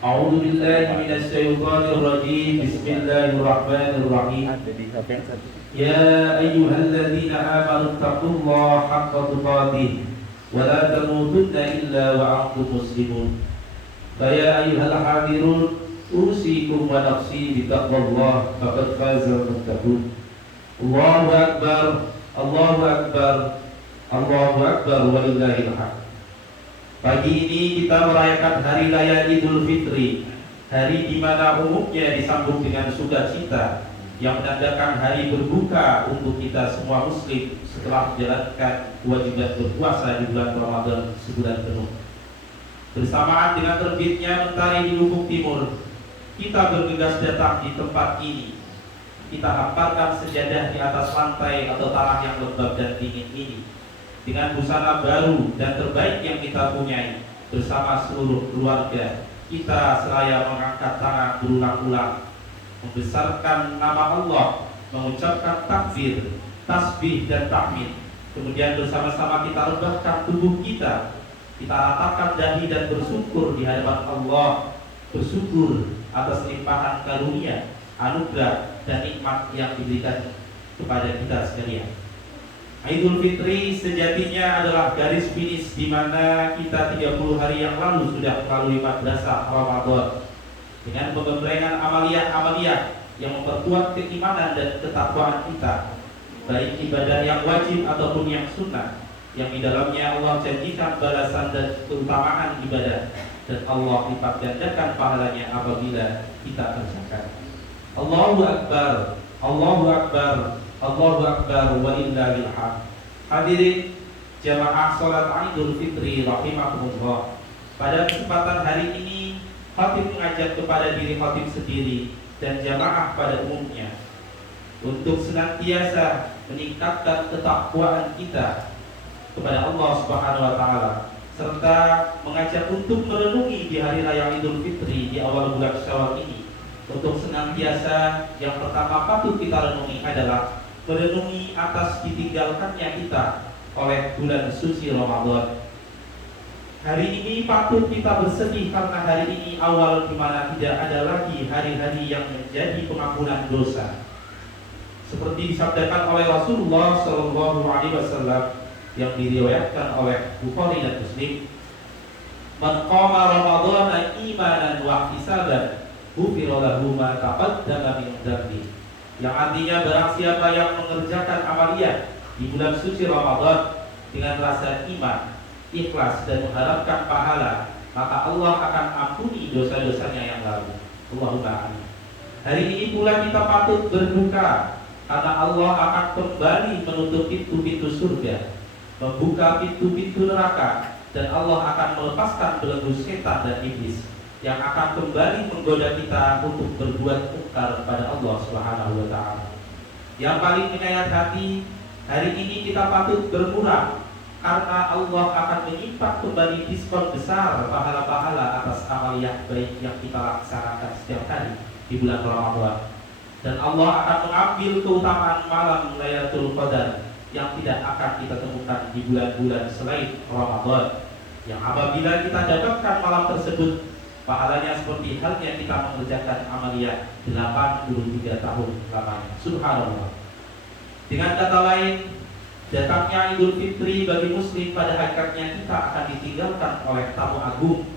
أعوذ بالله من الشيطان الرجيم. بسم الله الرحمن الرحيم. يا أيها الذين آمنوا اتقوا الله حق تقاته ولا تموتن إلا وأنتم مسلمون. فيا أيها الحاضرون أوصيكم ونفسي بتقوى الله فقد فاز المتقون. الله أكبر الله أكبر الله أكبر ولله الحمد. Pagi ini kita merayakan Hari Raya Idul Fitri, hari di mana umumnya disambung dengan sukacita yang menandakan hari berbuka untuk kita semua muslim setelah menjalankan kewajiban berpuasa di bulan Ramadan sebulan penuh. Bersamaan dengan terbitnya mentari di ufuk timur, kita bergegas datang di tempat ini. Kita hamparkan sejadah di atas lantai atau tanah yang lembab dan dingin ini dengan busana baru dan terbaik yang kita punyai. Bersama seluruh keluarga kita seraya mengangkat tangan berulang-ulang, membesarkan nama Allah, mengucapkan takbir, tasbih dan tahmid. Kemudian bersama-sama kita rebahkan tubuh kita ratakan dahi dan bersyukur di hadapan Allah, bersyukur atas limpahan karunia, anugerah dan nikmat yang diberikan kepada kita sekalian. Idul Fitri sejatinya adalah garis finish di mana kita 30 hari yang lalu sudah melalui madrasah Ramadan dengan pengembangan amaliyah yang memperkuat keimanan dan ketakwaan kita, baik ibadah yang wajib ataupun yang sunnah, yang di dalamnya Allah janjikan balasan dan keutamaan ibadah, dan Allah lipat gandakan pahalanya apabila kita kerjakan. Allahu Akbar, Allahu Akbar, Allahu Akbar walillahil hamd. Hadirin jamaah salat Idul Fitri rahimakumullah. Pada kesempatan hari ini khatib mengajak kepada diri khatib sendiri dan jamaah pada umumnya untuk senantiasa meningkatkan ketakwaan kita kepada Allah Subhanahu wa taala, serta mengajak untuk merenungi di hari raya Idul Fitri di awal bulan Syawal ini. Untuk senantiasa yang pertama patut kita renungi adalah merenungi atas ditinggalkannya kita oleh bulan suci Ramadan. Hari ini patut kita bersedih karena hari ini awal di mana tidak ada lagi hari-hari yang menjadi pengampunan dosa. Seperti disabdakan oleh Rasulullah SAW yang diriwayatkan oleh Bukhari dan Muslim, "Man qama Ramadhana imanan wa ihtisaban, ghufira lahu ma taqaddama min dhanbi." Yang artinya barang siapa yang mengerjakan amaliyah di bulan suci Ramadan dengan rasa iman, ikhlas dan mengharapkan pahala, maka Allah akan ampuni dosa-dosanya yang lalu. Allahumma amin. Hari ini pula kita patut berduka karena Allah akan kembali menutup pintu-pintu surga, membuka pintu-pintu neraka, dan Allah akan melepaskan belenggu setan dan iblis yang akan kembali menggoda kita untuk berbuat mungkar pada Allah Subhanahu wa taala. Yang paling menyayat hati, hari ini kita patut bermurah karena Allah akan menyimpan kembali diskon besar pahala-pahala atas amaliyah baik yang kita laksanakan setiap hari di bulan Ramadan. Dan Allah akan mengambil keutamaan malam Lailatul Qadar yang tidak akan kita temukan di bulan-bulan selain Ramadan, yang apabila kita dapatkan malam tersebut, pahalanya seperti halnya kita mengerjakan amaliyah 83 tahun lamanya. Subhanallah. Dengan kata lain, datangnya Idul Fitri bagi muslim pada hakikatnya kita akan ditinggalkan oleh tamu agung,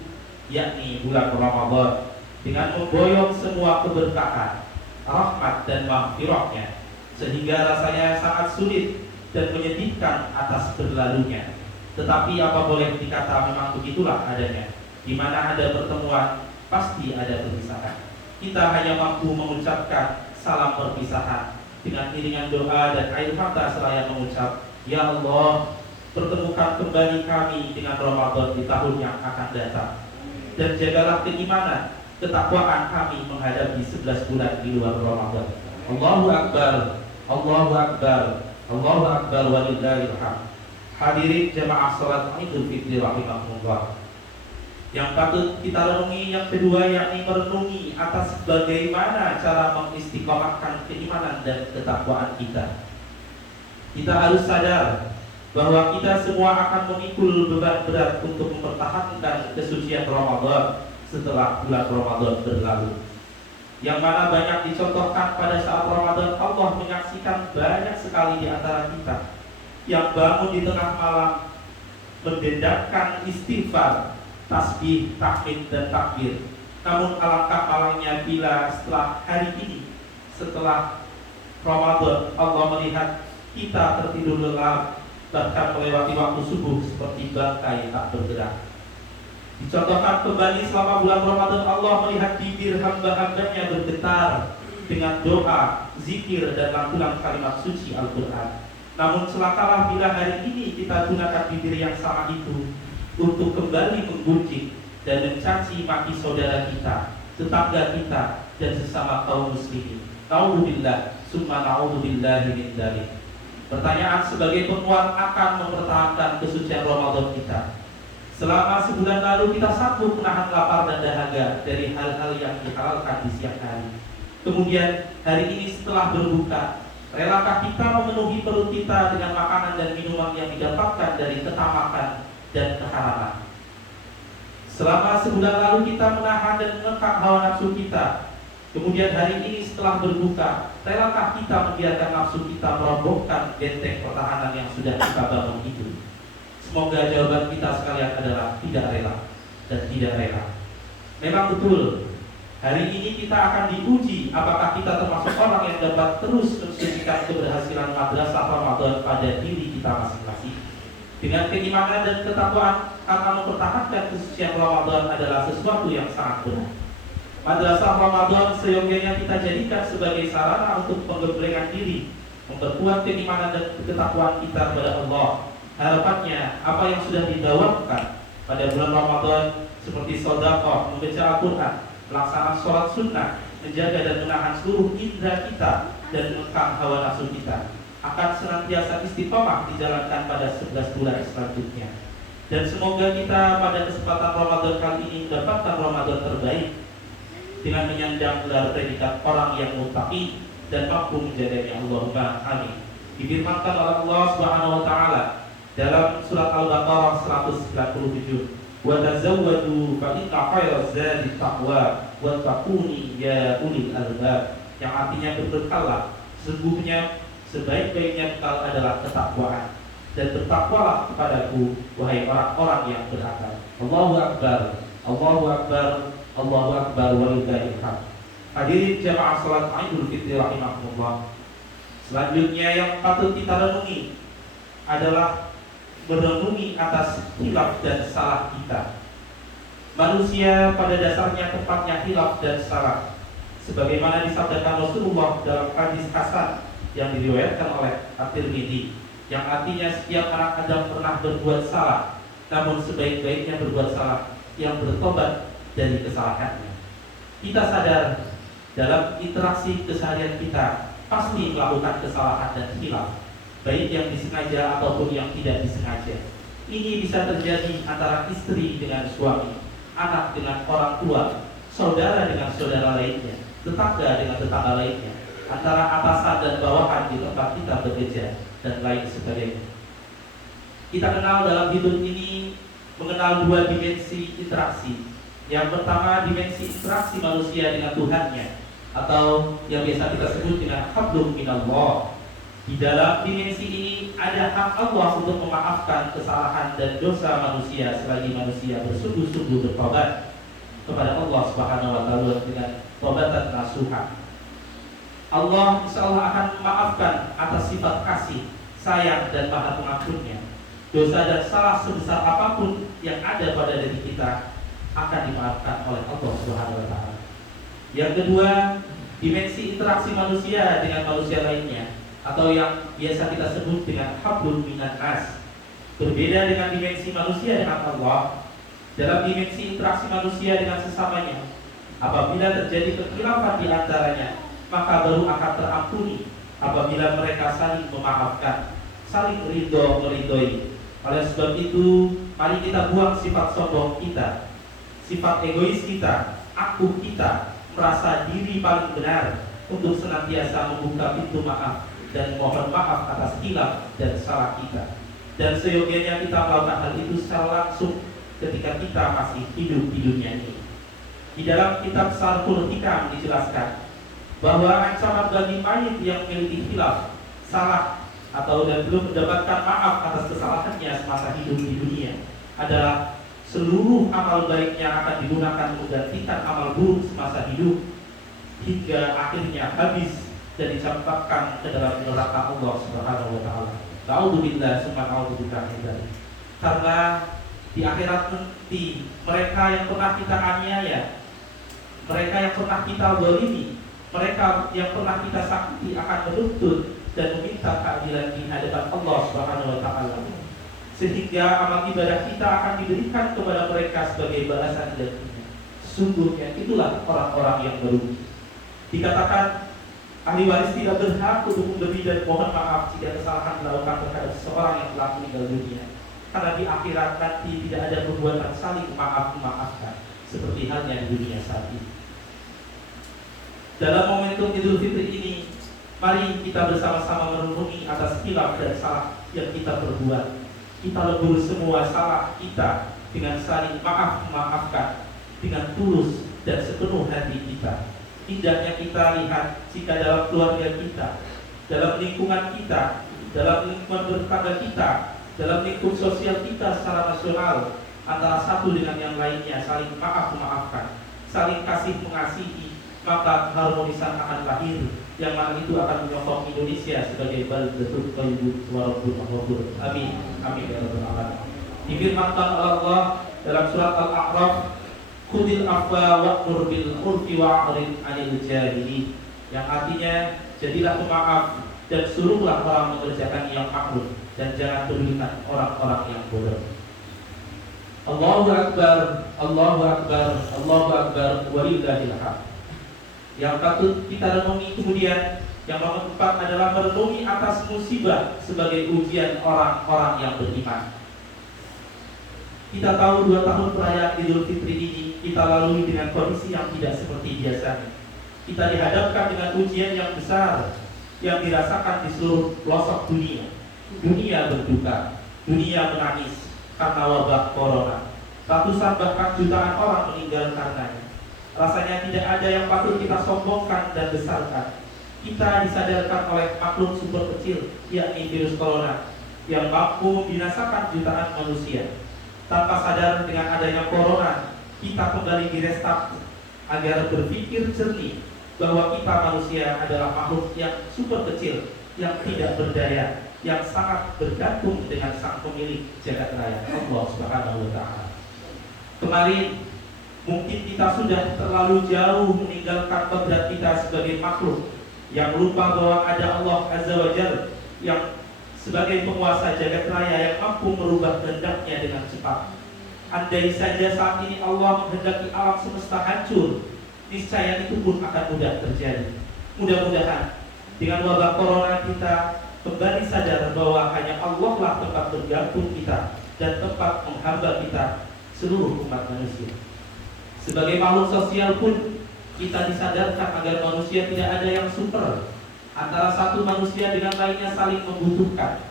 yakni bulan Ramadan, dengan memboyong semua keberkahan, rahmat dan maghfirahnya, sehingga rasanya sangat sulit dan menyedihkan atas berlalunya. Tetapi apa boleh dikata, memang begitulah adanya. Di mana ada pertemuan, pasti ada perpisahan. Kita hanya mampu mengucapkan salam perpisahan dengan iringan doa dan air mata seraya mengucap, "Ya Allah, pertemukan kembali kami dengan Ramadan di tahun yang akan datang, dan jagalah keimanan, ketakwaan kami menghadapi 11 bulan di luar Ramadan." Allahu Akbar, Allahu Akbar, Allahu Akbar walillahil hamd. Hadirin jamaah salat Idul Fitri rahimakumullah. Yang patut kita renungi yang kedua, yakni merenungi atas bagaimana cara mengistiqomahkan keimanan dan ketakwaan kita. Kita harus sadar bahwa kita semua akan memikul beban berat untuk mempertahankan kesucian Ramadan setelah bulan Ramadan berlalu. Yang mana banyak dicontohkan pada saat Ramadan, Allah menyaksikan banyak sekali di antara kita yang bangun di tengah malam mendendangkan istighfar, tasbih, tahmid dan takbir. Namun alangkah malangnya bila setelah hari ini, setelah Ramadan, Allah melihat kita tertidur lelap, bahkan melewati waktu subuh seperti bangkai tak bergerak. Dicontohkan kembali selama bulan Ramadan, Allah melihat bibir hamba-hambanya bergetar dengan doa, zikir dan lantunan kalimat suci Al-Quran. Namun celakalah bila hari ini kita gunakan bibir yang sama itu untuk kembali menggunjing dan mencaci maki saudara kita, tetangga kita dan sesama kaum muslimin. Na'udzubillah, summa na'udzubillahi min dzalik. Pertanyaan sebagai penguat akan mempertahankan kesucian Ramadan kita. Selama sebulan lalu kita sanggup menahan lapar dan dahaga dari hal-hal yang dihalalkan di siang hari. Kemudian hari ini setelah berbuka, relakah kita memenuhi perut kita dengan makanan dan minuman yang didapatkan dari ketamakan dan keharaman? Selama sebulan lalu kita menahan dan mengekang hawa nafsu kita. Kemudian hari ini setelah berbuka, relakah kita membiarkan nafsu kita merobohkan benteng pertahanan yang sudah kita bangun itu? Semoga jawaban kita sekalian adalah tidak rela dan tidak rela. Memang betul, hari ini kita akan diuji apakah kita termasuk orang yang dapat terus mensucikan keberhasilan madrasah Ramadan pada diri kita masing-masing. Dengan keimanan dan ketakwaan, karena mempertahankan kesucian Ramadan adalah sesuatu yang sangat berat. Madrasah Ramadan seyogyanya kita jadikan sebagai sarana untuk penggemblengan diri, memperkuat keimanan dan ketakwaan kita kepada Allah. Harapannya apa yang sudah didawamkan pada bulan Ramadan seperti sedekah, membaca Al-Quran, melaksanakan sholat sunnah, menjaga dan menahan seluruh indera kita dan mengekang hawa nafsu kita akan senantiasa istiqomah dijalankan pada 11 bulan selanjutnya. Dan semoga kita pada kesempatan Ramadan kali ini mendapatkan Ramadan terbaik dengan menyandang gelar predikat orang yang muttaqi dan mampu menjaganya. Allahumma amin. Difirmankan oleh Allah Subhanahu wa taala dalam surat Al-Baqarah 197, "Wa tazawwadu fa inna khairaz zadi taqwa wattaquni ya ulil albab." Yang artinya berbekallah, sesungguhnya sebaik-baiknya bekal adalah ketakwaan, dan bertakwalah kepadaku wahai orang-orang yang berakal. Allahu akbar, Allahu akbar, Allahu akbar walillahil hamd. Hadirin jamaah salat Idul Fitri rahimakumullah. Selanjutnya yang patut kita renungi adalah merenungi atas khilaf dan salah kita. Manusia pada dasarnya tempatnya khilaf dan salah, sebagaimana disabdakan Rasulullah dalam hadis hasan yang diriwayatkan oleh At-Tirmidzi, yang artinya setiap anak Adam pernah berbuat salah, namun sebaik-baiknya berbuat salah yang bertobat dari kesalahannya. Kita sadar dalam interaksi keseharian kita pasti melakukan kesalahan dan khilaf, baik yang disengaja ataupun yang tidak disengaja. Ini bisa terjadi antara istri dengan suami, anak dengan orang tua, saudara dengan saudara lainnya, tetangga dengan tetangga lainnya, antara atasan dan bawahan di tempat kita bekerja, dan lain sebagainya. Kita kenal dalam hidup ini mengenal dua dimensi interaksi. Yang pertama, dimensi interaksi manusia dengan Tuhannya, atau yang biasa kita sebut dengan hablum minallah. Di dalam dimensi ini ada hak Allah untuk memaafkan kesalahan dan dosa manusia selagi manusia bersungguh-sungguh bertobat kepada Allah Subhanahu wa taala dengan taubatan nasuha. Allah insyaallah akan memaafkan atas sifat kasih, sayang dan maha pengampunnya. Dosa dan salah sebesar apapun yang ada pada diri kita akan dimaafkan oleh Allah Subhanahu wa taala. Yang kedua, dimensi interaksi manusia dengan manusia lainnya, atau yang biasa kita sebut dengan hablum minan nas. Berbeda dengan dimensi manusia dengan Allah. Dalam dimensi interaksi manusia dengan sesamanya, apabila terjadi kekhilafan di antaranya, maka baru akan terampuni apabila mereka saling memaafkan, saling meridhoi. Oleh sebab itu, mari kita buang sifat sombong kita, sifat egois kita, aku kita, merasa diri paling benar, untuk senantiasa membuka pintu maaf dan mohon maaf atas khilaf dan salah kita. Dan seyogyanya kita melakukan hal itu secara langsung ketika kita masih hidup di dunia ini. Di dalam kitab Sarhul Hikam dijelaskan bahwa ancaman bagi mayit yang memiliki khilaf, salah atau dan belum mendapatkan maaf atas kesalahannya semasa hidup di dunia adalah seluruh amal baiknya akan digunakan menggantikan amal buruk semasa hidup hingga akhirnya habis dan dicampakkan ke dalam neraka Allah Subhanahu wa taala. Na'udzubillah summa na'udzubika min dzalik. Karena di akhirat nanti mereka yang pernah kita aniaya, mereka yang pernah kita zalimi, mereka yang pernah kita sakiti akan menuntut dan meminta keadilan di hadapan Allah Subhanahu wa taala. Sehingga amal ibadah kita akan diberikan kepada mereka sebagai balasan gantinya. Sungguhnya itulah orang-orang yang merugi. Dikatakan ahli waris tidak berhak untuk memberi dan mohon maaf jika kesalahan dilakukan terhadap seseorang yang telah meninggal dunia. Karena di akhirat nanti tidak ada perbuatan saling memaafkan seperti halnya di dunia saat ini. Dalam momentum Idul Fitri ini, mari kita bersama-sama merenungi atas khilaf dan salah yang kita perbuat. Kita lebur semua salah kita dengan saling memaafkan dengan tulus dan sepenuh hati kita. Indahnya kita lihat jika dalam keluarga kita, dalam lingkungan kita, dalam lingkungan bertetangga kita, dalam lingkup sosial kita secara nasional, antara satu dengan yang lainnya saling memaafkan, saling kasih mengasihi, maka harmonisan akan lahir, yang mana itu akan menyokong Indonesia sebagai baldatun thayyibun wa rabbul ghafur. Amin. Amin ya rabbal alamin. Difirmankan Allah dalam surat Al-A'raf, khudil afwa wa'mur bil urfi wa'rid 'anil jahili, yang artinya jadilah pemaaf dan suruhlah orang mengerjakan yang makruh dan jangan pedulikan orang-orang yang bodoh. Allahu akbar, Allahu akbar, Allahu akbar, walillahil hamd. Yang patut kita renungi kemudian yang nomor 4 adalah merenungi atas musibah sebagai ujian orang-orang yang beriman. Kita tahu 2 tahun perayaan Idul Fitri ini kita lalui dengan kondisi yang tidak seperti biasanya. Kita dihadapkan dengan ujian yang besar yang dirasakan di seluruh pelosok dunia. Dunia berduka, dunia menangis karena wabah corona. Ratusan bahkan jutaan orang meninggal karenanya. Rasanya tidak ada yang patut kita sombongkan dan besarkan. Kita disadarkan oleh makhluk super kecil, yakni virus corona, yang mampu membinasakan jutaan manusia. Tanpa sadar dengan adanya corona, kita kembali direstart agar berpikir jernih bahwa kita manusia adalah makhluk yang super kecil, yang tidak berdaya, yang sangat bergantung dengan sang pemilik jagat raya, Allah Subhanahu wa taala. Kemarin mungkin kita sudah terlalu jauh meninggalkan kodrat kita sebagai makhluk yang lupa bahwa ada Allah Azza wa Jalla yang sebagai penguasa jagat raya yang mampu merubah kehendaknya dengan cepat. Andai saja saat ini Allah menghendaki alam semesta hancur, niscaya itu pun akan mudah terjadi. Mudah-mudahan dengan wabah corona kita kembali sadar bahwa hanya Allah lah tempat bergantung kita dan tempat menghamba kita seluruh umat manusia. Sebagai makhluk sosial pun kita disadarkan agar manusia tidak ada yang super. Antara satu manusia dengan lainnya saling membutuhkan.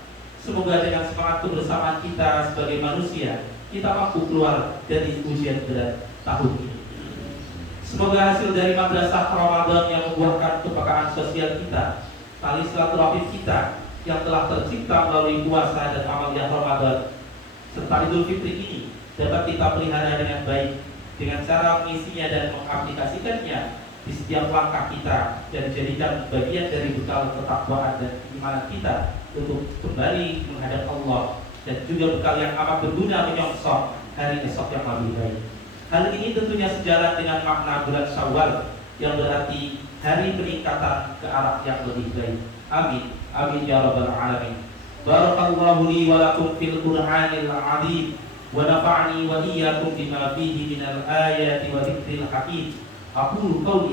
Semoga dengan semangat kebersamaan kita sebagai manusia, kita mampu keluar dari ujian berat tahun ini. Semoga hasil dari madrasah Ramadan yang membuahkan kepekaan sosial kita, tali silaturahim kita yang telah tercipta melalui puasa dan amaliyah Ramadan serta Idul Fitri ini dapat kita pelihara dengan baik dengan cara mengisinya dan mengaplikasikannya di setiap langkah kita dan jadikan bagian dari bekal ketakwaan dan keimanan kita untuk kembali menghadap Allah dan juga bekal yang amat berguna menyongsong hari esok yang lebih baik. Hal ini tentunya sejalan dengan makna bulan Syawal yang berarti hari peningkatan ke arah yang lebih baik. Amin. Amin ya rabbal alamin. Barakallahu li wa lakum fil Qur'anil 'azim wa nafa'ani wa iyyakum bima fihi minal ayati wa dzikril hakim. Aqulu qawli